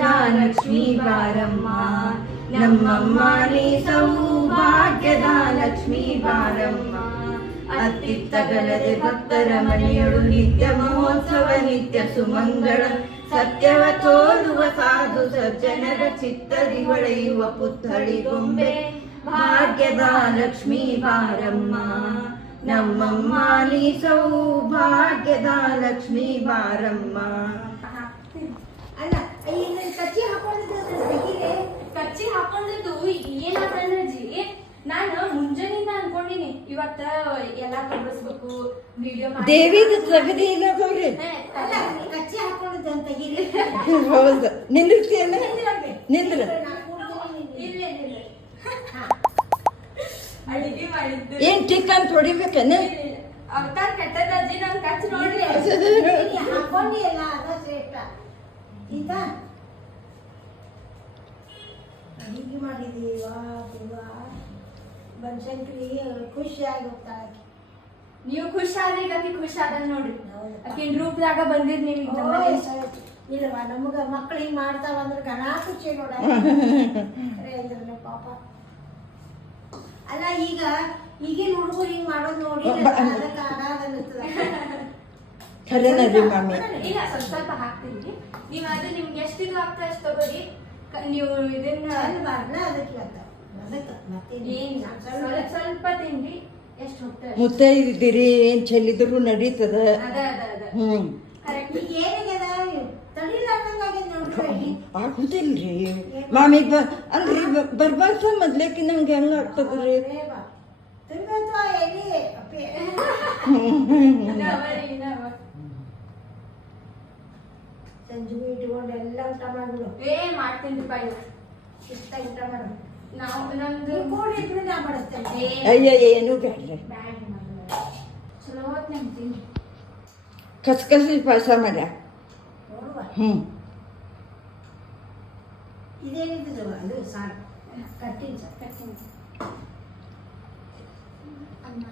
ಲಕ್ಷ್ಮೀ ಬಾರಮ್ಮ. ನಮ್ಮಮ್ಮ ಸೌಭಾಗ್ಯದ ಲಕ್ಷ್ಮೀ ಬಾರಮ್ಮ. ಅತ್ತಿತ್ತಗಲದೆ ಭಕ್ತರ ಮನೆಯಳು ನಿತ್ಯ ಮಹೋತ್ಸವ, ನಿತ್ಯ ಸುಮಂಗಳ ಸತ್ಯವ ತೋರುವ ಸಾಧು ಸಜ್ಜನರ ಚಿತ್ತದಿ ಹೊಳೆಯುವ ಪುತ್ಥಳಿ ಗೊಂಬೆ. ಭಾಗ್ಯದ ಲಕ್ಷ್ಮೀ ಬಾರಮ್ಮ. ನಮ್ಮಮ್ಮ ನೀ ಸೌಭಾಗ್ಯದ ಲಕ್ಷ್ಮೀ ಬಾರಮ್ಮ ಅಲ್ಲ ಈಗ ಕಚ್ಚಿ ಹಾಕೊಂಡಿದ್ದು ತೆಗೀರೆ ಕಚ್ಚಿ ಹಾಕೊಂಡಿದ್ದು ಏನಾದ್ರಜ್ಜಿ ನಾನು ಮುಂಜಾನಿಂದ ಅನ್ಕೊಂಡಿನಿ. ಇವತ್ತ ಎಲ್ಲಾ ಕಳಿಸ್ಬೇಕು ವಿಡಿಯೋ ದೇವಿದ ತಗದಿ ಇಲ್ಲ ಗೌರಿ ಅಲ್ಲ ಕಚ್ಚಿ ಹಾಕೊಂಡಿದ್ದು ಅಂತ ತೆಗೀರೆ ಹೌದು. ನಿಂದಿರ್ತೀಯಲ್ಲ ನಿಂದ್ರ. ಏನ್ ಟಿಕ್ ಅಂತ ಹೊಡಿಬೇಕೇನ ಅವತಾರ ಕೆಟ್ಟದ ಅಜ್ಜಿ ನಾನು ಕಚ್ಚಿ ನೋಡ್ರಿ ಹಾಕೊಂಡಿ ಎಲ್ಲ ಅದ ಶ್ರೇಷ್ಠ. ಈಗ ಅಡಿಗೆ ಮಾಡಿದೀವಿ ವಾ ದೇವಾ. ಬನಶಂಕರಿ ಖುಷಿಯಾಗಿ ಹೋಗ್ತಾಳೆ ಆಕಿ. ನೀವು ಖುಷಿ ಆದ್ರೆ ಈಗ ಆಕಿ ಖುಷಿ ಆದ ನೋಡ್ರಿ. ಆಕಿನ್ ರೂಪದಾಗ ಬಂದಿದ್ ನೀವು. ಇಲ್ಲವಾ ನಮಗ ಮಕ್ಳು ಹಿಂಗ್ ಮಾಡ್ತಾವ ಅಂದ್ರೆ ಗಣ ಖುಷಿ ನೋಡ. ಇದ್ರಲ್ಲ ಪಾಪ. ಅಲ್ಲ ಈಗ ಈಗಿನ ಹುಡುಗರು ಹಿಂಗ್ ಮಾಡೋದು ನೋಡಿ ಅದಕ್ಕೆ ಅನ್ನಿಸ್ತದ. ಇಲ್ಲ ಸ್ವಲ್ಪ ಸ್ವಲ್ಪ ಹಾಕ್ತೀನಿ. ನೀವ್ ಅದು ನಿಮ್ಗೆ ಎಷ್ಟು ಇದು ಆಗ್ತಾ ಅಷ್ಟು ತಗೋರಿ? ನೀವು ಇದನ್ನ ಸ್ವಲ್ಪ ಸ್ವಲ್ಪ ತಿನ್ರಿ. ಎಷ್ಟು ಹೋಗ್ತಾರೆ ಮುತ್ತೈದಿರಿ ಏನ್ ಚೆಲ್ಲಿದ್ರು ನಡೀತದ. ಅದ ಅದ ಅದ. ಹ್ಮ್. ಆಗುದಿಲ್ರಿ. ಮಾಮಿ ಬ ಅಲ್ರಿ ಬರ್ಬಾರ್ಸ ಮೊದ್ಲೇಕಿ ನಮ್ಗೆ ಹೆಂಗ ಆಗ್ತದ್ರಿ? ಹ್ಮ್. ಎಲ್ಲಿ ಅಪ್ಪಿ ಸಂಜೆ ಇಟ್ಕೊಂಡು ಎಲ್ಲ ಊಟ ಮಾಡ್ಬಿಡು. ಏ ಮಾಡ್ತೀನಿ ಪಾಯ ಇಷ್ಟ ಊಟ ಮಾಡು. ನಾವು ನಮ್ದು ಕೋಳಿ ಇದ್ರೆ ನಾ ಬಡಿಸ್ತೇನೆ ಅಯ್ಯ ಏನು ಮಾಡೋದು. ಚಲೋ ಹೊತ್ತು ನೆನ್ತೀನಿ ಕಸ್ಕಸಿ ಪಾಯಸ ಮಾಡ್ಯ ಹ್ಞೂ ಹ್ಮ್. ಇದೇನಿದ್ದು ಅದು ಸಾರು. ಕಟ್ಟಿನ ಸರ್. ಕಟ್ಟಿನ ಅಮ್ಮ.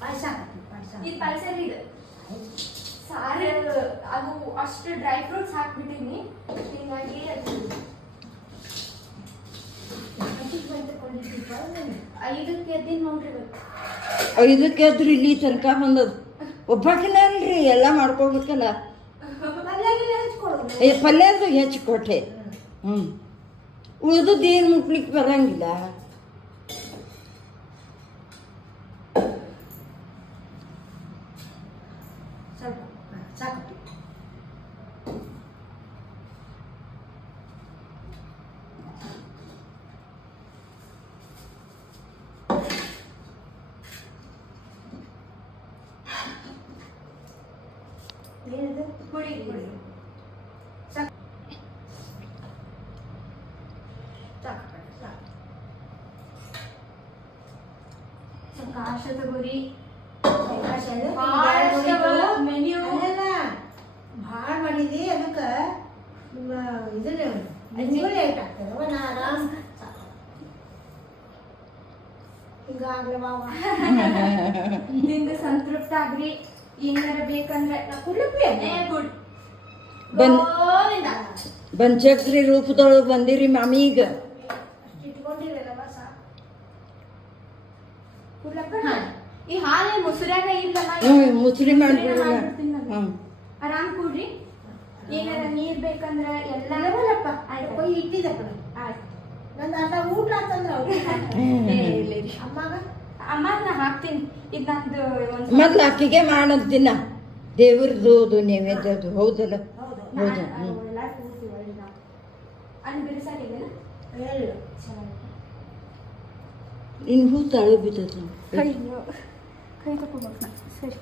ಪಾಯಸ ಪಾಯಸ ಇದು ಪಲ್ಸರ್ ಇದು. ಅಷ್ಟು ಡ್ರೈ ಫ್ರೂಟ್ಸ್ ಹಾಕ್ಬಿಟ್ಟಿನಿ ಹಿಂಗಾಗಿ ಅದು ಐದಕ್ಕೆ ಆದ್ರೂ ನೋಡ್ರಿ ಇಲ್ಲಿ ತನಕ ಬಂದದ ಒಬ್ಬಾಕಿನ ಅಲ್ರಿ ಎಲ್ಲ ಮಾಡ್ಕೊಳ್ಬೇಕಲ್ಲ ಅದು ಹೆಚ್ಚು ಕೊಟ್ಟೆ. ಹ್ಮ್. ಉಳಿದದ್ದು ಏನು ಮುಟ್ಲಿಕ್ಕೆ ಬರಂಗಿಲ್ಲ. ಸ್ವಲ್ಪ ಸಾಕು ಏನಿದು ಕುಡಿ ಕುಡಿ ಸಾಕು ಸಾಕು ಸಾಕು ಕಾಶ ತಗೋರಿ ಮೆನ್ಯೂ ಭಾಳ ಮಾಡಿದಿ ಅದಕ್ಕೆ. ಇದನ್ನ ಆಗ್ತದವ ನಾ ಆರಾಮ್. ನಿಂದು ಸಂತೃಪ್ತ ಆಗ್ರಿ. ಏನಾರ ಬೇಕಂದ್ರೆ ಬಂಚಕ್ರಿ ರೂಪದೊಳಗೆ ಬಂದಿರಿ ಮಾಮಿ ಈಗ ಅಷ್ಟು ಇಟ್ಕೊಂಡಿರಲ್ಲವ ಸಾಕು ಕುಡ್ಲಪ್ಪ ಈ ಹಾಲೆ ಮುಸುರ್ಯಾಗ ಇಲ್ಲಮ್ಮ ಹ್ಮ್ ಮುಸ್ರಿ ಹ್ಮ್. ಆರಾಮ್ ಕೂಡ್ರಿ. ಏನಾರ ನೀರ್ ಬೇಕಂದ್ರ ಎಲ್ಲ ಬರಪ್ಪ ಆಯ್ತು. ನಂದು ಅರ್ಧ ಊಟ ಆತಂದ್ರೆ ಅವ್ರು ಏ, ಇಲ್ಲ ಇರಿ. ಅಮ್ಮಾಗ? ನಾ ಹಾಕ್ತೀನಿ. ಇದು ನಂದು ಒಂದ್ ಮೊದ್ಲು ಅಕ್ಕಿಗೆ ಮಾಡೋದ್ ದಿನ. ದೇವ್ರದ್ದು ಅದು ನೈವೇದ್ಯದು ಹೌದಲ್ಲ? ಹೌದು. ಹೌದು. ಎಲ್ಲ ಕೂರ್ತೀವಿ ಒಳಗೆ ನಾವು. ಅಲ್ಲಿ ಬಿಡಿಸಾಕಿದ್ದೇನ ಹೇಳು ಇನ್ ಹೂ ತಾಳು ಬಿದ್ದದ ಕೈ ಕೈ ತಗೋಬೇಕು ನಾ ಸರಿ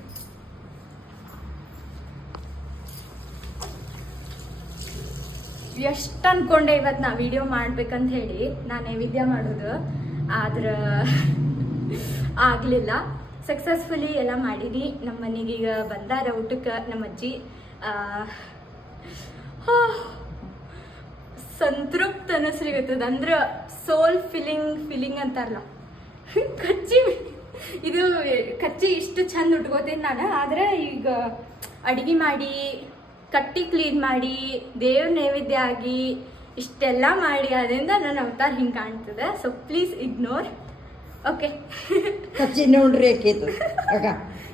ಎಷ್ಟು ಅನ್ಕೊಂಡೆ ಇವತ್ತು ನಾ ವಿಡಿಯೋ ಮಾಡ್ಬೇಕಂತ ಹೇಳಿ ನಾನು ನೈವೇದ್ಯ ಮಾಡೋದು. ಆದ್ರೆ ಆಗಲಿಲ್ಲ. ಸಕ್ಸಸ್ಫುಲಿ ಎಲ್ಲ ಮಾಡೀನಿ ನಮ್ಮ ಮನೆಗೆ ಈಗ ಬಂದಾರ ಊಟಕ್ಕೆ ನಮ್ಮ ಅಜ್ಜಿ. ಸಂತೃಪ್ತ ಅನಸ್ರಿಗತ್ತದ ಅಂದ್ರೆ ಸೋಲ್ ಫೀಲಿಂಗ್ ಫೀಲಿಂಗ್ ಅಂತಾರಲ್ಲ. ಕಚ್ಚಿ ಇದು ಕಚ್ಚಿ ಇಷ್ಟು ಚಂದ ಉಟ್ಕೋತೀನಿ ನಾನು ಆದ್ರೆ ಈಗ ಅಡಿಗೆ ಮಾಡಿ ಕಟ್ಟಿ ಕ್ಲೀನ್ ಮಾಡಿ ದೇವ್ರ ನೈವೇದ್ಯ ಆಗಿ ಇಷ್ಟೆಲ್ಲ ಮಾಡಿ ಅದರಿಂದ ನನ್ನ ಅವತಾರ ಹಿಂಗೆ ಕಾಣ್ತದೆ. ಸೊ ಪ್ಲೀಸ್ ಇಗ್ನೋರ್ ಓಕೆ ಕಚ್ಚಿ ನೋಡ್ರಿ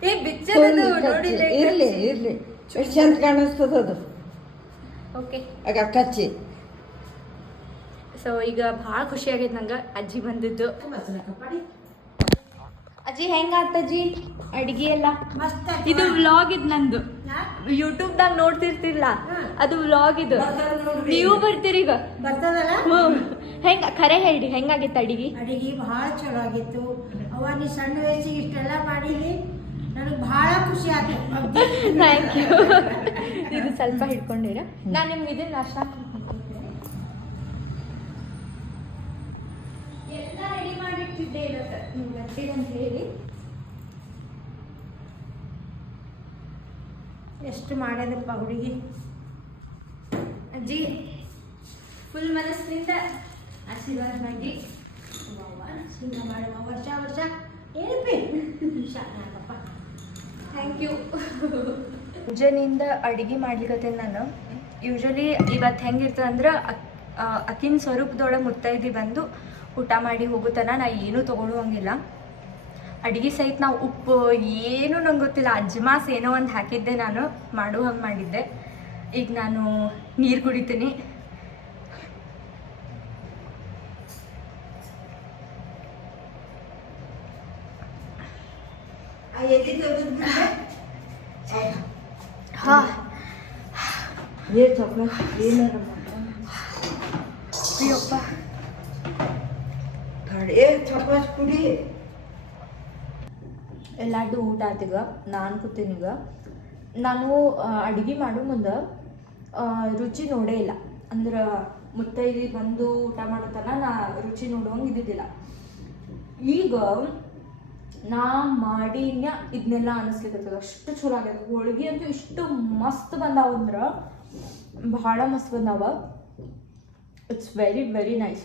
ಏ ಬಿಚ್ಚರದು ನೋಡಿಲ್ಲ ಇರಲಿ ಇರ್ಲಿ. ಚಂದ ಕಾಣಿಸ್ತದ ಅದು. ಓಕೆ ಆಗ ಕಚ್ಚಿ. ಸೊ ಈಗ ಭಾಳ ಖುಷಿ ಆಗೈತೆ ನಂಗೆ ಅಜ್ಜಿ ಬಂದಿದ್ದು. ಅಜ್ಜಿ ಹೆಂಗಾತ ಅಜ್ಜಿ ಅಡಿಗೆ ಎಲ್ಲ? ಮಸ್ತ್ ಇದು ವ್ಲಾಗ್ ಇದು ನಂದು. ಯೂಟ್ಯೂಬ್ದಾಗ ನೋಡ್ತಿರ್ತಿಲ್ಲ ಅದು ವ್ಲಾಗ್ ಇದು. ನೀವು ಬರ್ತೀರಿ ಈಗ. ಬರ್ತದಲ್ಲ? ಹೆಂಗ ಖರೆ ಹೇಳಿ ಹೆಂಗಾಗಿತ್ತು ಅಡಿಗೆ? ಅಡಿಗೆ ಬಹಳ ಚಲೋ ಆಗಿತ್ತು ಅವ ನೀ ಸಣ್ಣ ವಯಸ್ಸಿಗೆ ಇಷ್ಟೆಲ್ಲ ಮಾಡಿದಿ ನನಗೆ ಬಹಳ ಖುಷಿ ಆಯ್ತು ಥ್ಯಾಂಕ್ ಯು ಇದು ಸ್ವಲ್ಪ ಹಿಡ್ಕೊಂಡಿರ? ನಾನು ನಿಮ್ಗೆ ಇದನ್ನ ನಾಷ್ಟ ಎಲ್ಲ ರೆಡಿ ಮಾಡಿಟ್ಟಿದ್ದೆ ಇವತ್ತು ಅಂತ ಹೇಳಿ. ಎಷ್ಟು ಮಾಡ್ಯದಪ್ಪ ಹುಡುಗಿ? ಅಜ್ಜಿ ಫುಲ್ ಮನಸ್ಸಿನಿಂದ ಆಶೀರ್ವಾದ ಮಾಡಿ ಹಿಂಗ ಮಾಡುವ ವರ್ಷ ವರ್ಷ. ಏನಪ್ಪಿ? ಥ್ಯಾಂಕ್ ಯು ಮುಂಜಾನೆಯಿಂದ ಅಡುಗೆ ಮಾಡ್ಲಿಕ್ಕೆ ನಾನು. ಯೂಶಲಿ ಇವತ್ತು ಹೆಂಗಿರ್ತದೆ ಅಂದ್ರೆ ಅಕ್ಕಿನ ಸ್ವರೂಪದೊಳಗೆ ಮುತ್ತೈದಿ ಬಂದು ಊಟ ಮಾಡಿ ಹೋಗುತ್ತಾನ ನಾ ಏನೂ ತೊಗೊಳುವಂಗಿಲ್ಲ ಅಡುಗೆ ಸಹಿತ ನಾವು ಉಪ್ಪು ಏನೂ ನಂಗೆ ಗೊತ್ತಿಲ್ಲ. ಅಜ್ಮಾಸ್ ಏನೋ ಒಂದು ಹಾಕಿದ್ದೆ ನಾನು ಮಾಡು ಹಂಗೆ ಮಾಡಿದ್ದೆ. ಈಗ ನಾನು ನೀರು ಕುಡಿತೀನಿ. ಕುಡಿ. ಎಲ್ಲಾರ್ದು ಊಟ ಆತೀಗ ನಾನು ಕೂತೀನೀಗ ನಾನು ಅಡುಗೆ ಮಾಡೋ ಮುಂದೆ ರುಚಿ ನೋಡೇ ಇಲ್ಲ. ಅಂದ್ರೆ ಮುತ್ತೈದಿ ಬಂದು ಊಟ ಮಾಡೋತನ ನಾ ರುಚಿ ನೋಡುವಂಗೆ ಇದ್ದಿದ್ದಿಲ್ಲ. ಈಗ ನಾ ಮಾಡಿನ ಇದನ್ನೆಲ್ಲ ಅನಿಸ್ಲಿಕ್ಕೆ ಅಷ್ಟು ಚಲೋ ಆಗ್ಯದ. ಹೋಳಿಗೆ ಅಂತೂ ಇಷ್ಟು ಮಸ್ತ್ ಬಂದಾವ ಅಂದ್ರೆ ಭಾಳ ಮಸ್ತ್ ಬಂದಾವ. ಇಟ್ಸ್ ವೆರಿ ವೆರಿ ನೈಸ್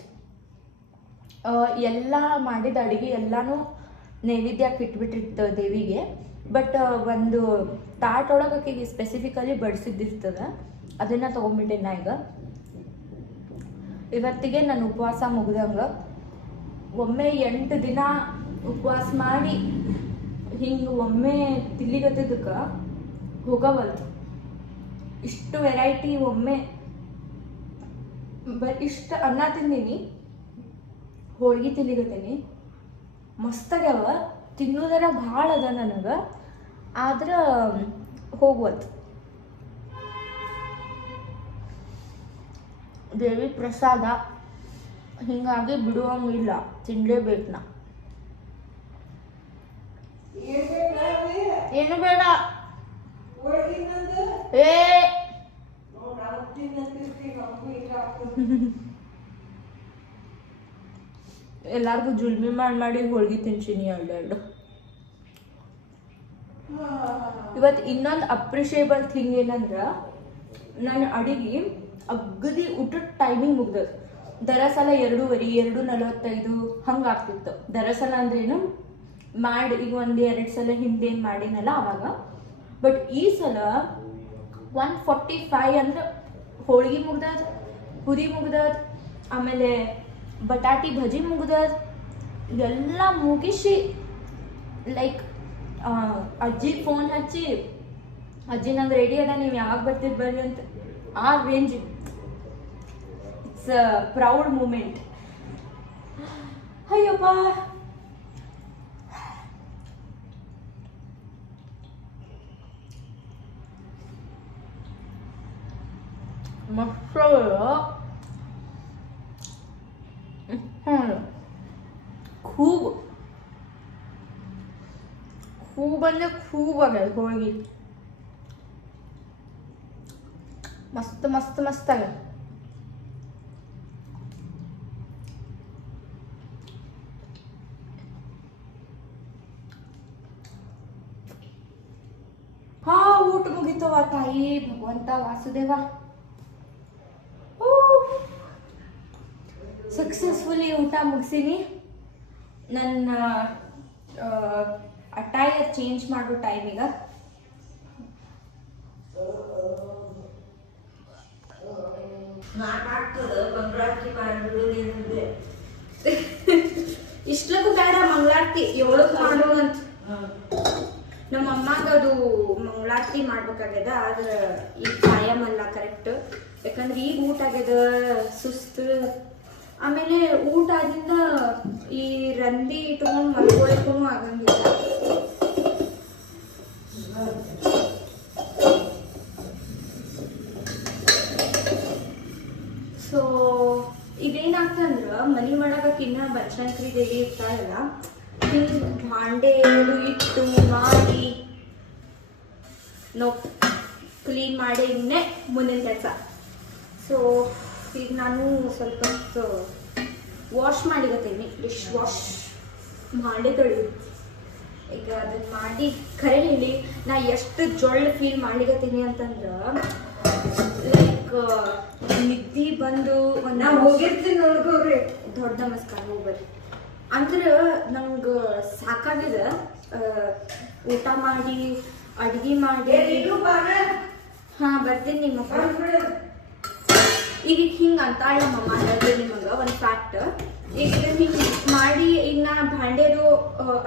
ಎಲ್ಲ ಮಾಡಿದ ಅಡುಗೆ ಎಲ್ಲನೂ ನೈವೇದ್ಯಕ್ಕೆ ಇಟ್ಬಿಟ್ಟಿರ್ತದೆ ದೇವಿಗೆ. ಬಟ್ ಒಂದು ತಾಟ್ ಒಳಗೆ ಆಕೆಗೆ ಸ್ಪೆಸಿಫಿಕಲಿ ಬಡಿಸಿದ್ದಿರ್ತದ. ಅದನ್ನು ತೊಗೊಂಬಿಟ್ಟೆ ನಾ ಈಗ. ಇವತ್ತಿಗೆ ನಾನು ಉಪವಾಸ ಮುಗ್ದಂಗೆ ಒಮ್ಮೆ ಎಂಟು ದಿನ ಉಪವಾಸ ಮಾಡಿ ಹಿಂಗೆ ಒಮ್ಮೆ ತಿಲ್ಲಿಗತ್ತಿದ್ದಕ್ಕೆ ಹೋಗವಲ್ತು ಇಷ್ಟು ವೆರೈಟಿ ಒಮ್ಮೆ ಬ ಇಷ್ಟು ಅನ್ನ ತಿಂದೀನಿ, ಹೋಳ್ಗೆ ತಿನ್ಲಿಕತ್ತೀನಿ ಮಸ್ತಾಗ್ಯಾವ ತಿನ್ನೋದರ ಭಾಳ ಅದ ನನಗೆ ಆದ್ರೆ ಹೋಗ್ವತ್ತು ದೇವಿ ಪ್ರಸಾದ ಹಿಂಗಾಗಿ ಬಿಡುವಂಗಿಲ್ಲ ತಿನ್ಲೇಬೇಕು ನಾ. ಏನು ಬೇಡ ಏ! ಎಲ್ಲಾರ್ಗು ಜುಲ್ಮಿ ಮಾಡಿ ಮಾಡಿ ಹೋಳ್ಗೆ ತಿನ್ಸೀನಿ ಎರಡೆರಡು ಇವತ್ತು ಇನ್ನೊಂದು ಅಪ್ರಿಷಿಯೇಬಲ್ ಥಿಂಗ್ ಏನಂದ್ರೆ ನನ್ನ ಅಡಿಗೆ ಅಗದಿ ಊಟದ ಟೈಮಿಂಗ್ ಮುಗ್ದದ. ದರಸಲ ಎರಡೂವರೆ, ಎರಡು ನಲವತ್ತೈದು, ಹಂಗೆ ಆಗ್ತಿತ್ತು. ದರಸಲ ಅಂದ್ರೇನು, ಮಾಡಿ ಈಗ ಒಂದು ಎರಡು ಸಲ ಹಿಂದೇನು ಮಾಡಿನಲ್ಲ ಅವಾಗ. ಬಟ್ ಈ ಸಲ ಒನ್ ಫಾರ್ಟಿ ಫೈ ಅಂದ್ರೆ ಹೋಳ್ಗೆ ಮುಗ್ದದ ಪುರಿ ಮುಗ್ದದ, ಆಮೇಲೆ ಬಟಾಟಿ ಭಜಿ ಮುಗ್ದದ ಎಲ್ಲ ಮುಗಿಸಿ ಲೈಕ್ ಅಜ್ಜಿ ಫೋನ್ ಹಚ್ಚಿ, ಅಜ್ಜಿ ನಂಗೆ ರೆಡಿ ಅದ, ನೀವು ಯಾವಾಗ ಬರ್ತೀರಿ ಬರ್ರಿ ಅಂತ, ಆ range it's proud moment Ayyappa. ಮಸ್ತ್ खूब। खूब म्हणजे खूब आगे होळगी मस्त मस्त मस्त आगे हाँ ऊट मुगितो आता आई। भगवंता वासुदेवा। ಸಕ್ಸಸ್ಫುಲಿ ಊಟ ಮುಗಿಸೀನಿ. ನನ್ನ ಅಟೈರ್ ಚೇಂಜ್ ಮಾಡೋ ಟೈಮ್ ಈಗ. ಇಷ್ಟಕ್ಕೂ ಬೇಡ, ಮಂಗಳಾರತಿ. ಏಳಕ್ಕೆ ಮಾಡೋಣಂತ ನಮ್ಮ ಅಮ್ಮಾಗ ಅದು ಮಂಗಳಾರತಿ ಮಾಡ್ಬೇಕಾಗ್ಯದ, ಆದ್ರೆ ಈಗ ಕಾಯಮಲ್ಲ ಕರೆಕ್ಟ್ ಯಾಕಂದ್ರೆ ಈಗ ಊಟ ಆಗ್ಯದ, ಸುಸ್ತು. ಆಮೇಲೆ ಊಟ ಆದಿಂದ ಈ ರಂದಿ ಇಟ್ಕೊಂಡು ಮಲ್ಕೊಳಕ್ಕೂ ಆಗಂಗಿಲ್ಲ. ಸೊ ಇದೇನಾಗ್ತಂದ್ರ, ಮನಿ ಕಿನ್ನ ಬನಶಂಕರಿ ದೇವಿ ಇರ್ತಾರಲ್ಲ ಭಾಂಡೆ ಇಟ್ಟು ಮಾಡಿ ನೋ ಕ್ಲೀನ್ ಮಾಡಿ ಇನ್ನೇ ಮುಂದಿನ ಕೆಲಸ. ಸೊ ಈಗ ನಾನು ಸ್ವಲ್ಪ ಹೊತ್ತು ವಾಶ್ ಮಾಡಿಗತ್ತೀನಿ ಡಿಶ್ ವಾಶ್ ಮಾಡಿದಳು ಈಗ ಅದನ್ನ ಮಾಡಿ ಖರೆ ಹೇಳಿ ನಾ ಎಷ್ಟು ಜೊಳ್ಳು ಫೀಲ್ ಮಾಡ್ಲಿಕತ್ತೀನಿ ಅಂತಂದ್ರ ಲೈಕ್ ನಿದ್ದಿ ಬಂದು ಒಂದ್ ನಾ ಹೋಗಿರ್ತೀನಿ ನೋಡ್ಕೋರಿ ದೊಡ್ಡ ನಮಸ್ಕಾರ ಹೋಗ್ಬರ್ರಿ ಅಂದ್ರೆ ನಂಗ ಸಾಕಾಗಿದೆ ಊಟ ಮಾಡಿ ಅಡ್ಗಿ ಮಾಡಿ. ಹಾ ಬರ್ತೀನಿ ನಿಮ್ಮ ಬಂದ್ಬಿಡು. ಈಗ ಹಿಂಗ ಅಂತ ನಮ್ಮಮ್ಮ ಹೇಳ್ದೆ ನಿಮಗೆ ಒಂದು ಫ್ಯಾಕ್ಟ್ ಈಗ ಇದನ್ನ ಹಿಂಗ್ ಮಾಡಿ ಈಗ ನಾ ಭಾಂಡೆದು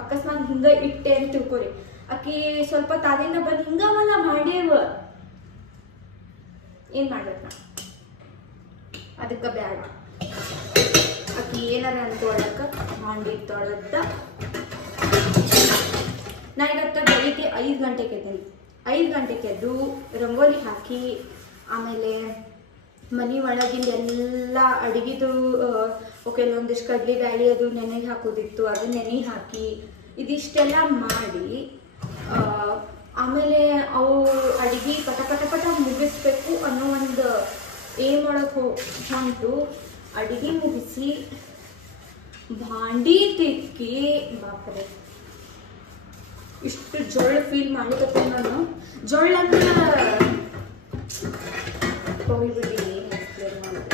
ಅಕಸ್ಮಾತ್ ಹಿಂಗ ಇಟ್ಟೆ ಅಂತ ತಿಳ್ಕೊರಿ. ಆಕಿ ಸ್ವಲ್ಪ ತಾದಿಂದ ಬಂದ್ ಹಿಂಗವಲ್ಲ ಭಾಂಡೆವ ಏನು ಮಾಡ್ಬೇಕು ಅದಕ್ಕೆ ಬೇಡ ಆಕಿ ಏನಾರ ಅನ್ಕೊಳಕ ಭಾಂಡೆ ತೊಳೆದ. ನಾ ಇವತ್ತು ಬೆಳಿಗ್ಗೆ ಐದು ಗಂಟೆಗೆ ಎದ್ದೀನಿ ಐದು ಗಂಟೆಗೆ ಎದ್ದು ರಂಗೋಲಿ ಹಾಕಿ ಆಮೇಲೆ ಮನೆ ಒಳಗಿಂದ ಎಲ್ಲ ಅಡುಗೆದು ಕೆಲವೊಂದಿಷ್ಟು ಕಡ್ಲಿ ಬ್ಯಾಳಿ ಅದು ನೆನೆಗೆ ಹಾಕೋದಿತ್ತು, ಅದು ನೆನೆ ಹಾಕಿ ಇದಿಷ್ಟೆಲ್ಲ ಮಾಡಿ ಆಮೇಲೆ ಅವು ಅಡುಗೆ ಪಟ ಪಟ ಪಟ ಮುಗಿಸ್ಬೇಕು ಅನ್ನೋ ಒಂದು ಏಮ್ ಒಳಗೆ ಹೊಂಟು. ಅಡುಗೆ ಮುಗಿಸಿ ಭಾಂಡಿ ತಿಕ್ಕಿ, ಬಾಪರೆ. ಇಷ್ಟು ಜೊಳ್ಳು ಫೀಲ್ ಮಾಡ್ಲಿಕ್ಕೆ ನಾನು. ಜೊಳ್ಳು ಅಂದ್ರೆ ಹೋಗ್ಬಿಡಿ ಏನ್ explain ಮಾಡೋದು.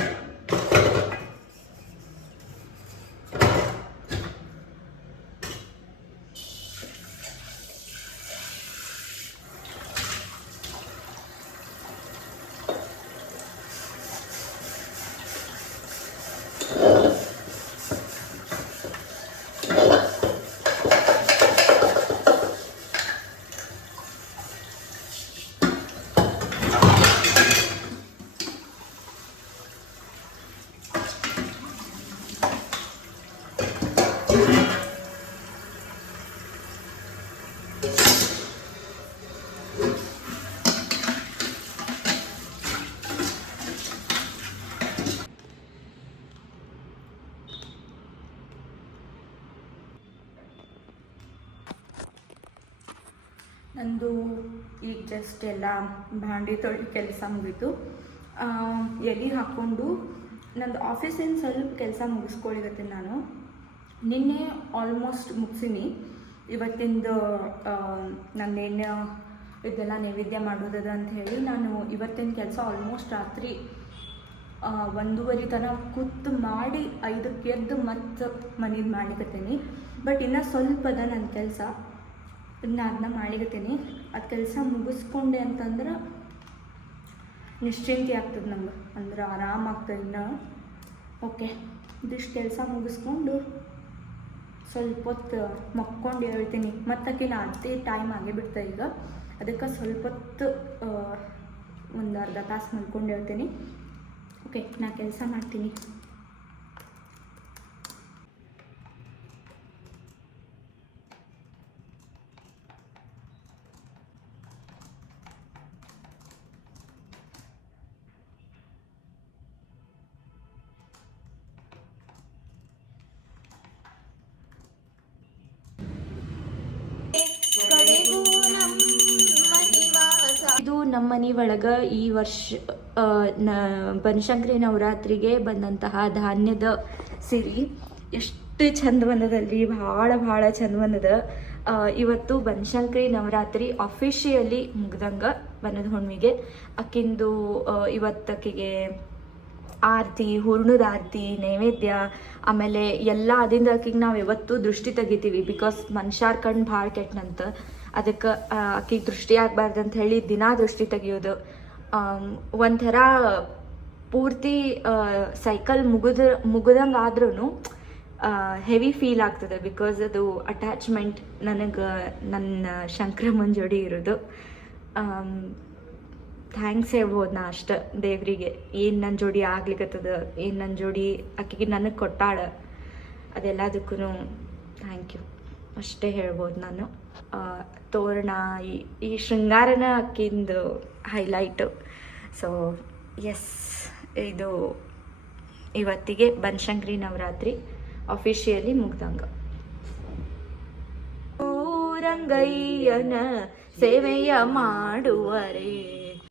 ನಂದು ಈಗ ಜಸ್ಟ್ ಎಲ್ಲ ಭಾಂಡಿ ತೊಳಿ ಕೆಲಸ ಮುಗೀತು. ಎಲ್ಲಿ ಎಲೆ ಹಾಕ್ಕೊಂಡು ನಂದು ಆಫೀಸಿನ ಸ್ವಲ್ಪ ಕೆಲಸ ಮುಗಿಸ್ಕೊಳಿಗತ್ತೀನಿ ನಾನು. ನಿನ್ನೆ ಆಲ್ಮೋಸ್ಟ್ ಮುಗಿಸಿನಿ. ಇವತ್ತಿಂದು ನಂದೇನು ಇದೆಲ್ಲ ನೈವೇದ್ಯ ಮಾಡೋದದ ಅಂತ ಹೇಳಿ ನಾನು ಇವತ್ತಿನ ಕೆಲಸ ಆಲ್ಮೋಸ್ಟ್ ರಾತ್ರಿ ಒಂದೂವರೆ ತನಕ ಕೂತು ಮಾಡಿ ಐದಕ್ಕೆ ಎದ್ದು ಮತ್ತೆ ಮನೇದು ಮಾಡ್ಲಿಕತ್ತೀನಿ. ಬಟ್ ಇನ್ನೂ ಸ್ವಲ್ಪ ಅದ ನನ್ನ ಕೆಲಸ. ಇದನ್ನ ಅದನ್ನ ಮಾಡ್ಲಿಕತ್ತೀನಿ ಅದು ಕೆಲಸ ಮುಗಿಸ್ಕೊಂಡೆ ಅಂತಂದ್ರೆ ನಿಶ್ಚಿಂತೆ ಆಗ್ತದೆ ನಮ್ಗೆ ಅಂದ್ರೆ ಆರಾಮಾಗ್ತದೆ ಇನ್ನು. ಓಕೆ, ಇದಿಷ್ಟು ಕೆಲಸ ಮುಗಿಸ್ಕೊಂಡು ಸ್ವಲ್ಪ ಹೊತ್ತು ಮಕ್ಕೊಂಡು ಹೇಳ್ತೀನಿ. ಮತ್ತಾಕಿನ ಅದೇ ಟೈಮ್ ಆಗೇ ಬಿಡ್ತಾ ಈಗ. ಅದಕ್ಕೆ ಸ್ವಲ್ಪ ಹೊತ್ತು ಒಂದು ಅರ್ಧ ತಾಸು ಮಲ್ಕೊಂಡು ಹೇಳ್ತೀನಿ. ಓಕೆ, ನಾ ಕೆಲಸ ಮಾಡ್ತೀನಿ. ನಮ್ಮ ಮನೆ ಒಳಗೆ ಈ ವರ್ಷ ನ, ಬನಶಂಕರಿ ನವರಾತ್ರಿಗೆ ಬಂದಂತಹ ಧಾನ್ಯದ ಸಿರಿ ಎಷ್ಟು ಚಂದ ಬಂದದಲ್ಲಿ ಭಾಳ ಭಾಳ ಚಂದ ಬಂದದ ಇವತ್ತು ಬನಶಂಕರಿ ನವರಾತ್ರಿ ಅಫಿಷಿಯಲಿ ಮುಗ್ದಂಗೆ ಬನದ ಹುಣ್ಣಿಮೆಗೆ ಅಕ್ಕಿಂದು ಇವತ್ತಕ್ಕಿಗೆ ಆರತಿ, ಹೂರ್ಣದ ಆರತಿ, ನೈವೇದ್ಯ, ಆಮೇಲೆ ಎಲ್ಲ ಅದಿಂದ ಆಕಿಗೆ ನಾವು ಯಾವತ್ತೂ ದೃಷ್ಟಿ ತೆಗಿತೀವಿ ಬಿಕಾಸ್ ಮನುಷ್ಯಾರ ಕಣ್ಣು ಭಾಳ ಕೆಟ್ಟನಂತ ಅದಕ್ಕೆ ಆಕಿಗೆ ದೃಷ್ಟಿ ಆಗಬಾರ್ದು ಅಂತ ಹೇಳಿ ದಿನಾ ದೃಷ್ಟಿ ತೆಗಿಯೋದು. ಒಂಥರ ಪೂರ್ತಿ ಸೈಕಲ್ ಮುಗಿದ, ಮುಗಿದಂಗೆ ಆದ್ರೂ ಹೆವಿ ಫೀಲ್ ಆಗ್ತದೆ ಬಿಕಾಸ್ ಅದು ಅಟ್ಯಾಚ್ಮೆಂಟ್ ನನಗೆ, ನನ್ನ ಶಂಕ್ರಮ್ಮನ ಜೋಡಿ ಇರೋದು. ಥ್ಯಾಂಕ್ಸ್ ಹೇಳ್ಬೋದು ನಾ ಅಷ್ಟ ದೇವರಿಗೆ. ಏನು ನನ್ನ ಜೋಡಿ ಆಗ್ಲಿಕ್ಕತ್ತದ ಏನು ನನ್ನ ಜೋಡಿ ಆಕೆಗೆ ನನಗೆ ಕೊಟ್ಟಾಳ ಅದೆಲ್ಲದಕ್ಕೂ ಥ್ಯಾಂಕ್ ಯು ಅಷ್ಟೇ ಹೇಳ್ಬೋದು ನಾನು. ತೋರಣ, ಈ ಈ ಶೃಂಗಾರನ ಅಕ್ಕಿಂದು ಹೈಲೈಟು ಸೊ ಎಸ್ ಇದು ಇವತ್ತಿಗೆ ಬನಶಂಕರಿ ನವರಾತ್ರಿ ಅಫಿಷಿಯಲಿ ಮುಗ್ದಂಗ. ಊರಂಗಯ್ಯನ ಸೇವೆಯ ಮಾಡುವರೇ.